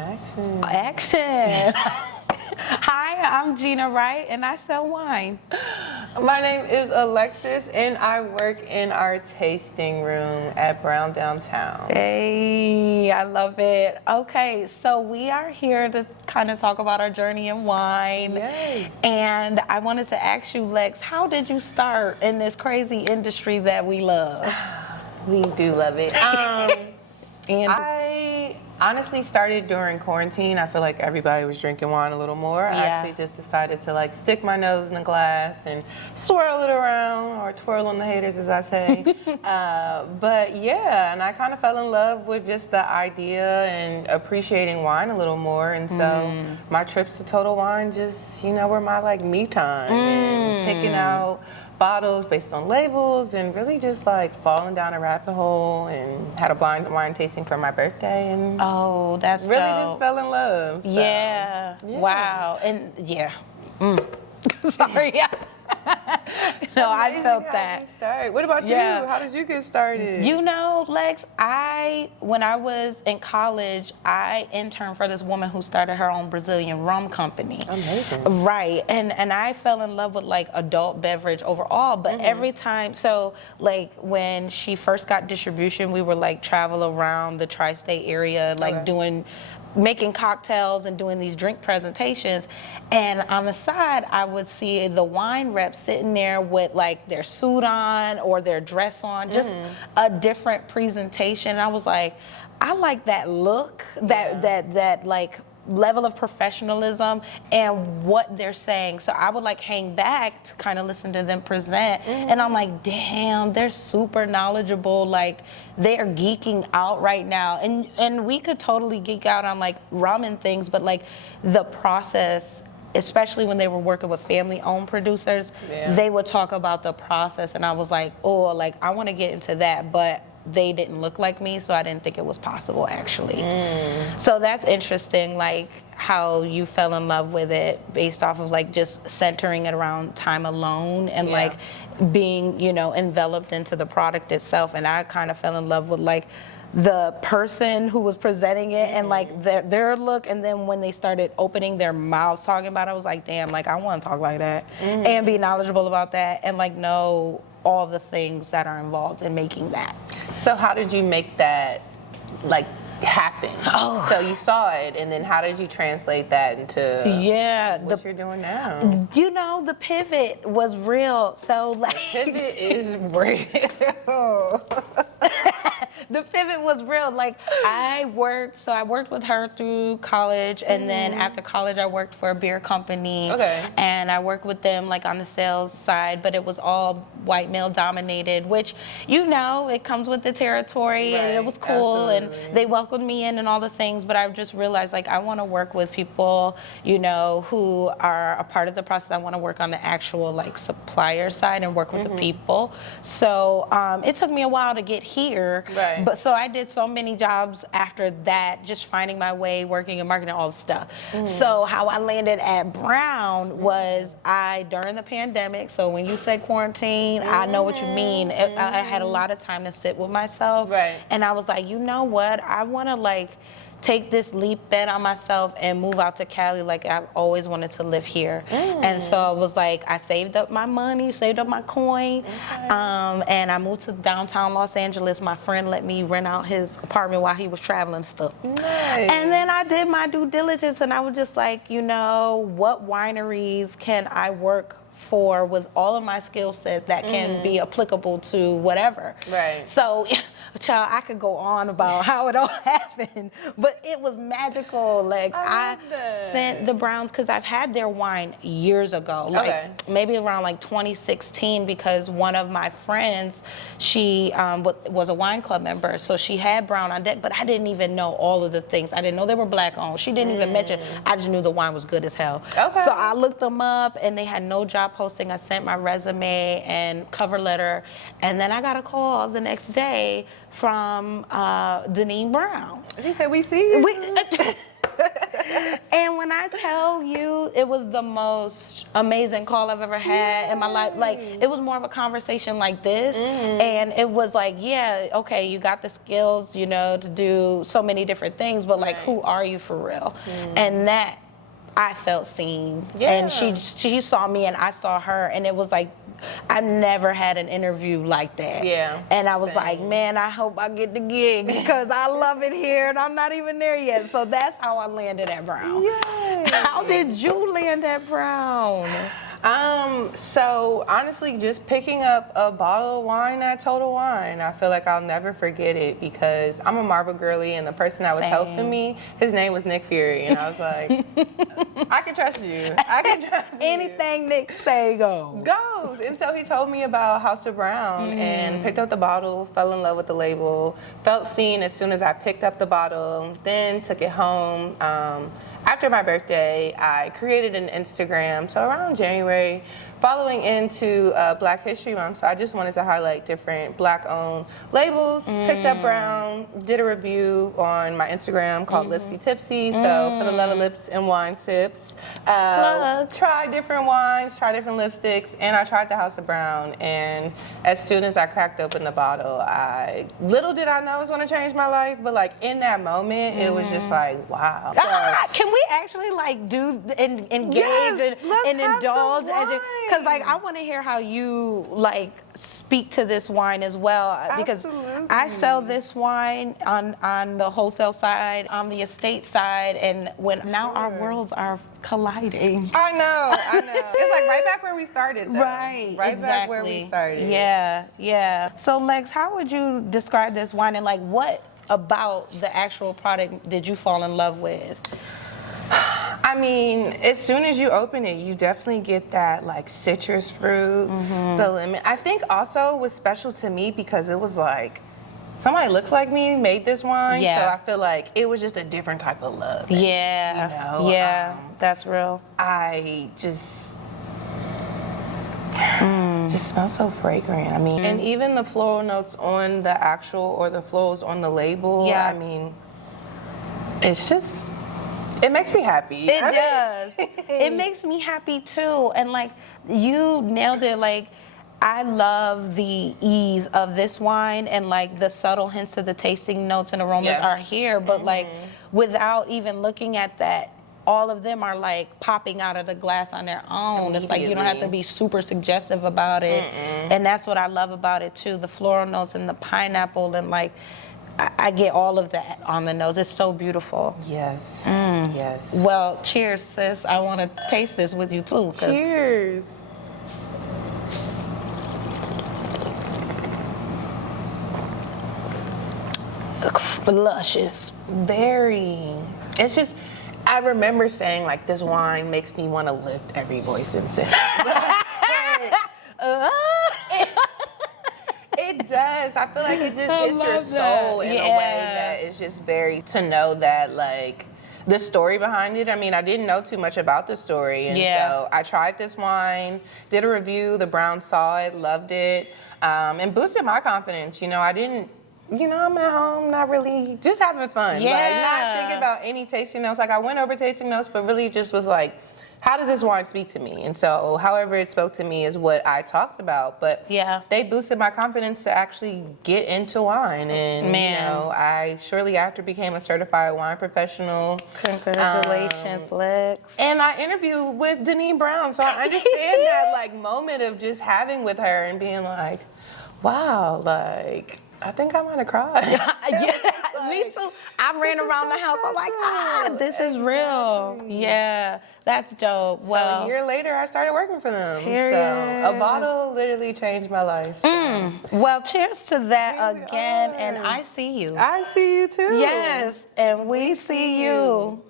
Action. Action. Hi, I'm Gina Wright, and I sell wine. My name is Alexis, and I work in our tasting room at Brown Downtown. Hey, I love it. Okay, so we are here to kind of talk about our journey in wine. Yes. And I wanted to ask you, Lex, how did you start in this crazy industry that we love? We do love it. And I honestly started during quarantine. I feel like everybody was drinking wine a little more. I Yeah. actually just decided to like stick my nose in the glass and swirl it around, or twirl on the haters, as I say. But yeah, and I kind of fell in love with just the idea and appreciating wine a little more. And so my trips to Total Wine just, were my like me time and picking out bottles based on labels and really just like falling down a rabbit hole, and had a blind wine tasting for my birthday, and oh, that's really dope. just fell in love. So, Yeah. Wow. And yeah. Sorry. No, I felt that. What about Yeah. you? How did you get started? Lex, when I was in college, I interned for this woman who started her own Brazilian rum company. Amazing. Right. And I fell in love with like adult beverage overall, but every time, so like when she first got distribution, we were like travel around the tri-state area, like making cocktails and doing these drink presentations. And on the side, I would see the wine reps sitting there with like their suit on or their dress on, just a different presentation. And I was like, I like that look, that like level of professionalism and what they're saying. So I would like hang back to kind of listen to them present. And I'm like, damn, they're super knowledgeable. Like they're geeking out right now. And we could totally geek out on like rum and things, but like the process, especially when they were working with family-owned producers, they would talk about the process. And I was like, oh, like I want to get into that, but they didn't look like me, so I didn't think it was possible, actually. So that's interesting, like how you fell in love with it based off of like just centering it around time alone and like being, enveloped into the product itself. And I kind of fell in love with like the person who was presenting it and like their look, and then when they started opening their mouths talking about it, I was like, damn, like I want to talk like that and be knowledgeable about that and like know all the things that are involved in making that. So how did you make that like happen? So you saw it, and then how did you translate that into what you're doing now? The pivot was real. So like Pivot is real. The pivot was real. Like I worked with her through college, and then after college I worked for a beer company. And I worked with them like on the sales side, but it was all white male dominated, which it comes with the territory, and it was cool. Absolutely. And they welcomed me in and all the things, but I just realized like I want to work with people, who are a part of the process. I want to work on the actual like supplier side and work with the people. So it took me a while to get here. But so I did so many jobs after that, just finding my way, working in marketing, all the stuff. So how I landed at Brown was during the pandemic. So when you say quarantine, I know what you mean. I had a lot of time to sit with myself. And I was like, you know what? I want to like take this leap bet on myself and move out to Cali. Like I've always wanted to live here. And so it was like I saved up my money, saved up my coin, and I moved to downtown Los Angeles. My friend let me rent out his apartment while he was traveling and stuff. And then I did my due diligence, and I was just like, what wineries can I work for with all of my skill sets that can be applicable to whatever. So, child, I could go on about how it all happened, but it was magical. Lex, I sent the Browns because I've had their wine years ago, like maybe around like 2016, because one of my friends, she was a wine club member, so she had Brown on deck, but I didn't even know all of the things. I didn't know they were black owned. She didn't even mention. I just knew the wine was good as hell. So I looked them up, and they had no job posting. I sent my resume and cover letter, and then I got a call the next day from Deneen Brown. She said, "We see you." And when I tell you, it was the most amazing call I've ever had in my life. Like, it was more of a conversation like this. And it was like, yeah, okay, you got the skills, you know, to do so many different things, but like, who are you for real? And that, I felt seen. And she saw me and I saw her, and it was like, I never had an interview like that. Yeah. And I was like, man, I hope I get the gig because I love it here and I'm not even there yet. So that's how I landed at Brown. Yay. How did you land at Brown? So honestly, just picking up a bottle of wine at Total Wine, I feel like I'll never forget it because I'm a Marvel girly, and the person that was helping me, his name was Nick Fury, and I was like, I can trust you. I can trust you. Anything Nick say goes. And so he told me about House of Brown and picked up the bottle, fell in love with the label, felt seen as soon as I picked up the bottle, then took it home. After my birthday, I created an Instagram, so around January, following into Black History Month, so I just wanted to highlight different Black-owned labels. Picked up Brown, did a review on my Instagram called Lipsy Tipsy, so for the love of lips and wine sips. Tried different wines, tried different lipsticks, and I tried the House of Brown, and as soon as I cracked open the bottle, little did I know it was going to change my life, but like in that moment, it was just like, wow. So, can we actually like do and engage and indulge? Because like I want to hear how you like speak to this wine as well, because I sell this wine on the wholesale side, on the estate side, and now our worlds are colliding. I know. It's like right back where we started, though. Right back where we started. Yeah. So Lex, how would you describe this wine, and like what about the actual product did you fall in love with? I mean, as soon as you open it, you definitely get that like citrus fruit, the lemon. I think also was special to me because it was like somebody looks like me made this wine, so I feel like it was just a different type of love. That's real. I just smells so fragrant. I mean, and even the floral notes on the actual or the florals on the label. I mean, it's just. It makes me happy. It does. It makes me happy too. And like you nailed it. Like I love the ease of this wine, and like the subtle hints of the tasting notes and aromas are here. But like without even looking at that, all of them are like popping out of the glass on their own. It's like you don't have to be super suggestive about it. And that's what I love about it too. The floral notes and the pineapple, and like I get all of that on the nose. It's so beautiful. Yes. Well, cheers, sis. I want to taste this with you too. Cheers. Luscious. Very. It's just, I remember saying like this wine makes me want to lift every voice and sing. It does. I feel like it just hits your soul in a way that is just very, to know that like the story behind it. I mean, I didn't know too much about the story, and so I tried this wine, did a review, the Brown saw it, loved it, and boosted my confidence. You know, I didn't, I'm at home, not really, just having fun. Like not thinking about any tasting notes. Like I went over tasting notes, but really just was like, how does this wine speak to me? And so however it spoke to me is what I talked about. But they boosted my confidence to actually get into wine. And, I shortly after became a certified wine professional. Congratulations, Lex. And I interviewed with Denise Brown. So I understand that like moment of just having with her and being like, wow, like, I think I might have cried. Me too. I ran around the house. I'm like, this is real. Yeah, that's dope. Well, a year later, I started working for them. So a bottle literally changed my life. So. Well, cheers to that again. And I see you. I see you too. Yes, and we see you.